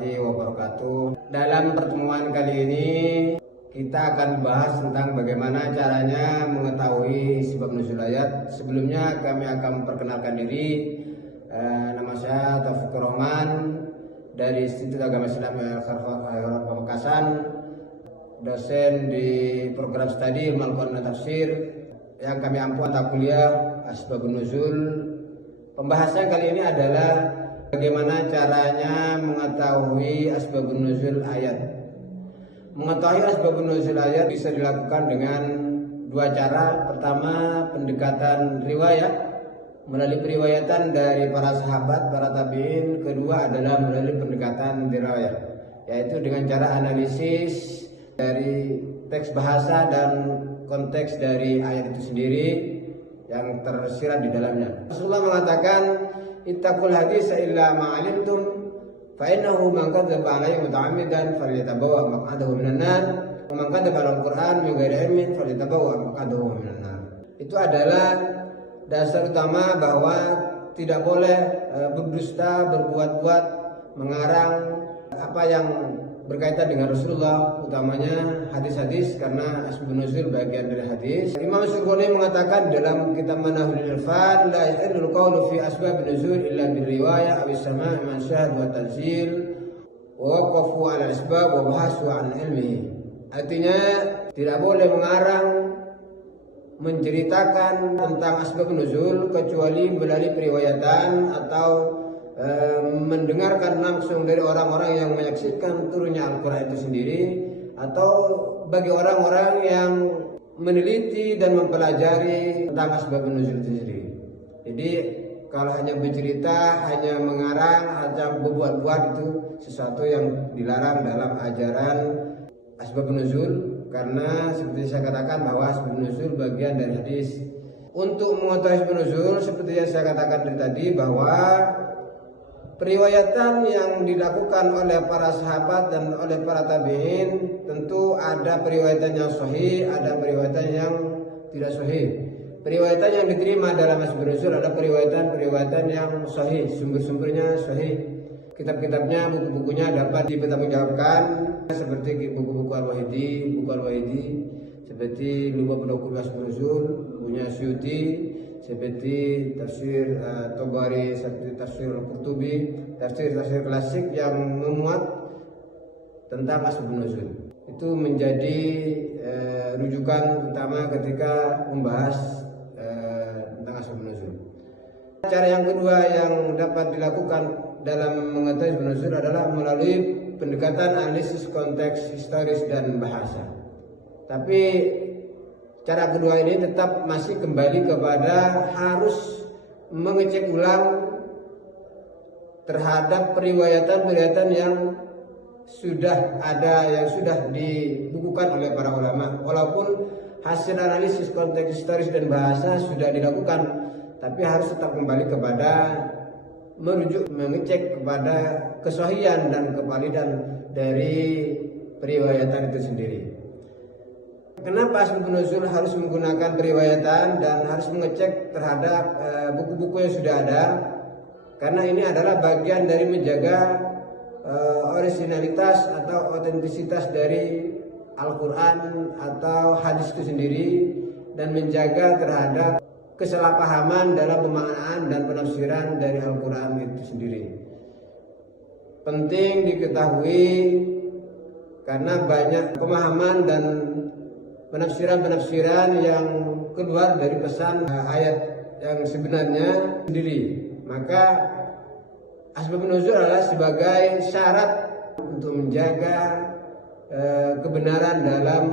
warahmatullahi wabarakatuh. Dalam pertemuan kali ini kita akan bahas tentang bagaimana caranya mengetahui sebab nuzul ayat. Sebelumnya kami akan memperkenalkan diri. Nama saya Taufiq Rahman dari Institut Agama Islam Pamekasan, dosen di program studi Ilmu Al-Quran dan Tafsir. Yang kami ampu mata kuliah Asbabun Nuzul. Pembahasan kali ini adalah bagaimana caranya mengetahui asbabun nuzul ayat. Mengetahui asbabun nuzul ayat bisa dilakukan dengan dua cara. Pertama, pendekatan riwayat melalui periwayatan dari para sahabat, para tabi'in. Kedua adalah melalui pendekatan dirayat, yaitu dengan cara analisis dari teks bahasa dan konteks dari ayat itu sendiri yang tersirat di dalamnya. Rasulullah mengatakan, ittaqul hadis illa ma'alimtum fa innahu man kadzdzaba alayhi muta'ammidan falyatabawwa maq'adahu minan nar wa man kadzdzaba al-Qur'an min ghairi ilmin falyatabawwa maq'adahu minan nar. Itu adalah dasar utama bahwa tidak boleh berdusta, berbuat-buat, mengarang apa yang berkaitan dengan Rasulullah, utamanya hadis-hadis, karena asbabun nuzul bagian dari hadis. Imam Syukhroni mengatakan dalam kitab Manahul Irfan, la yahillul qawlu fi asbabun nuzul illa bil riwayah aw as-sama' man syahad wa tanzil wa waqafu 'ala al-asbab wa bahasu 'an ilmihi. Artinya tidak boleh mengarang, menceritakan tentang asbabun nuzul kecuali melalui periwayatan atau mendengarkan langsung dari orang-orang yang menyaksikan turunnya Al-Quran itu sendiri, atau bagi orang-orang yang meneliti dan mempelajari tentang asbabun nuzul itu sendiri. Jadi kalau hanya bercerita, hanya mengarang, hanya berbuat-buat, itu sesuatu yang dilarang dalam ajaran asbabun nuzul, karena seperti saya katakan bahwa asbabun nuzul bagian dari hadis. Untuk mengetahui asbabun nuzul, seperti yang saya katakan tadi, bahwa periwayatan yang dilakukan oleh para sahabat dan oleh para tabi'in, tentu ada periwayatan yang sahih, ada periwayatan yang tidak sahih. Periwayatan yang diterima dalam asbabun nuzul ada periwayatan yang sahih, sumber-sumbernya sahih. Kitab-kitabnya, buku-bukunya dapat dipertanggungjawabkan, seperti buku-buku Al-Wahidi, seperti Lubabul Hukum Asbabun Nuzul, bukunya Suyuti, seperti tafsir Tobari, seperti tafsir Al-Qurtubi, tafsir klasik yang memuat tentang asbabun nuzul. Itu menjadi rujukan utama ketika membahas tentang asbabun nuzul. Cara yang kedua yang dapat dilakukan dalam mengetahui asbabun nuzul adalah melalui pendekatan analisis konteks historis dan bahasa. Tapi cara kedua ini tetap masih kembali kepada harus mengecek ulang terhadap periwayatan yang sudah ada, yang sudah dibukukan oleh para ulama. Walaupun hasil analisis konteks historis dan bahasa sudah dilakukan, tapi harus tetap kembali kepada mengecek kepada kesahihan dan kevalidan dari periwayatan itu sendiri. Kenapa asbabun nuzul harus menggunakan periwayatan dan harus mengecek terhadap buku-buku yang sudah ada? Karena ini adalah bagian dari menjaga originalitas atau otentisitas dari Al-Quran atau hadis itu sendiri, dan menjaga terhadap kesalahpahaman dalam pemaknaan dan penafsiran dari Al-Quran itu sendiri. Penting diketahui karena banyak pemahaman dan penafsiran yang keluar dari pesan ayat yang sebenarnya sendiri. Maka asbabun nuzul adalah sebagai syarat untuk menjaga kebenaran dalam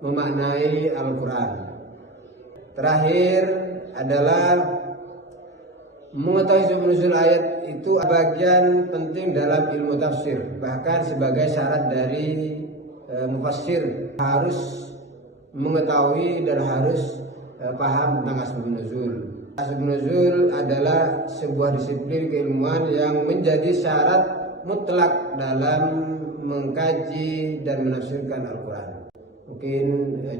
memaknai Al-Quran. Terakhir adalah mengetahui asbabun nuzul ayat itu bagian penting dalam ilmu tafsir, bahkan sebagai syarat dari mufassir harus mengetahui dan harus paham tentang asbabun nuzul. Asbabun nuzul adalah sebuah disiplin keilmuan yang menjadi syarat mutlak dalam mengkaji dan menafsirkan Al-Quran. Mungkin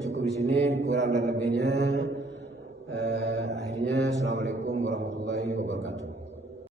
cukup di sini, kurang dan lebihnya. Akhirnya, assalamualaikum warahmatullahi wabarakatuh.